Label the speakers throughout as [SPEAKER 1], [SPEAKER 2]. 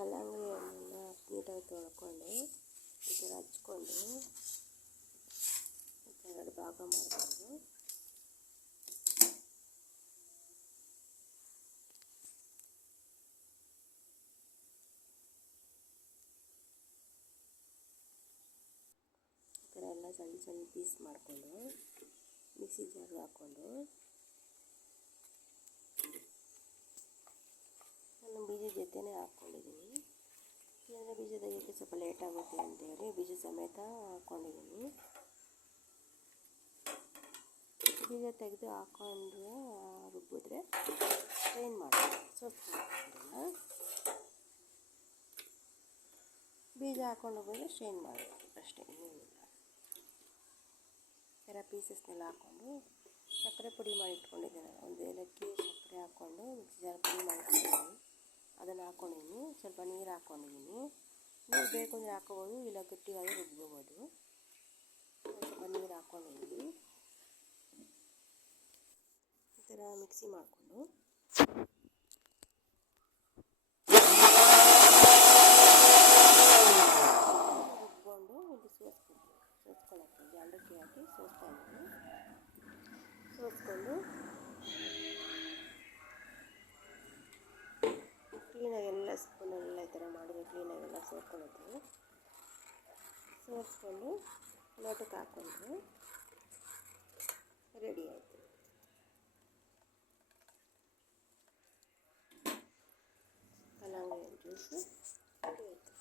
[SPEAKER 1] ಕಲ್ಲಂಗಡಿ ಹಣ್ಣನ್ನ ನೀಟಾಗಿ ತೊಳ್ಕೊಂಡು ಈ ಥರ ಹಚ್ಕೊಂಡು ಈ ಥರ ಎರಡು ಭಾಗ ಮಾಡ್ಕೊಂಡು ಈ ಥರ ಎಲ್ಲ ಸಣ್ಣ ಸಣ್ಣ ಪೀಸ್ ಮಾಡಿಕೊಂಡು ಮಿಕ್ಸಿ ಜಾರ್ಗೆ ಹಾಕ್ಕೊಂಡು ಜೊತೆನೇ ಹಾಕ್ಕೊಂಡಿದ್ದೀನಿ. ಇಲ್ಲಾಂದರೆ ಬೀಜ ತೆಗಿಯೋಕ್ಕೆ ಸ್ವಲ್ಪ ಲೇಟ್ ಆಗುತ್ತೆ ಅಂತೇಳಿ ಬೀಜ ಸಮೇತ ಹಾಕ್ಕೊಂಡಿದ್ದೀನಿ. ಬೀಜ ತೆಗೆದು ಹಾಕೊಂಡ್ರೆ ರುಬ್ಬಿದ್ರೆ ಸ್ಟ್ರೈನ್ ಮಾಡಿ ಸೋಸ್ಕೊಂಡು ಬೀಜ ಹಾಕ್ಕೊಂಡು ಬಂದರೆ ಸ್ಟ್ರೈನ್ ಮಾಡಬೇಕು ಅಷ್ಟೇ, ಇನ್ನೇನಿಲ್ಲ. ಥರ ಪೀಸಸ್ನೆಲ್ಲ ಹಾಕ್ಕೊಂಡು ಸಕ್ಕರೆ ಪುಡಿ ಮಾಡಿ ಇಟ್ಕೊಂಡಿದ್ದೇನೆ ಒಂದು ಏಲಕ್ಕಿ, ಸಕ್ಕರೆ ಹಾಕ್ಕೊಂಡು ಮಿಕ್ಸಿ ಜಾರ್ ಪುಡಿ ಮಾಡಿ ಸ್ವಲ್ಪ ನೀರು ಹಾಕ್ಕೊಂಡಿದ್ದೀನಿ ನೀರು ಬೇಕು ಅಂದರೆ ಹಾಕ್ಕೋಬೋದು ಇಲ್ಲ ಗಟ್ಟಿಯಾಗಿ ರುಬ್ಬೋದು ಸ್ವಲ್ಪ ನೀರು ಹಾಕ್ಕೊಂಡಿದ್ದೀನಿ ಈ ಥರ ಮಿಕ್ಸಿ ಮಾಡಿಕೊಂಡು ರುಬ್ಕೊಂಡು ಇದು ಸೋಸ್ಬಿಟ್ಟು ಸೋಸ್ಕೊಳ್ಳೋಕ್ಕೆ ಜಾಂಡಕ್ಕೆ ಹಾಕಿ ಸೋಸ್ತಾ ಇದ್ದೀನಿ ಕ್ಲೀನಾಗಿ ಎಲ್ಲ ಸ್ಪೂನೆಲ್ಲ ಈ ಥರ ಮಾಡಿದ್ರೆ ಕ್ಲೀನಾಗಿ ಎಲ್ಲ ಸೋಸ್ಕೊಳ್ಳುತ್ತೆ ಸೋಸ್ಕೊಂಡು ಲೋಟಕ್ಕೆ ಹಾಕ್ಕೊಂಡ್ರೆ ರೆಡಿ ಆಯಿತು ಕಲ್ಲಂಗಡಿ ಜ್ಯೂಸು ರೆಡಿ ಆಯಿತು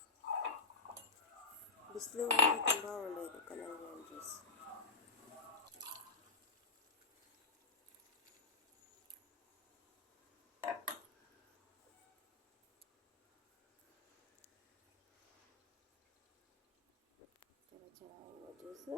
[SPEAKER 1] ಬಿಸಿಲು ತುಂಬ ಒಳ್ಳೆಯದು ಕಲ್ಲಂಗಡಿ ಹಣ್ಣು ಜ್ಯೂಸ್ 我就是。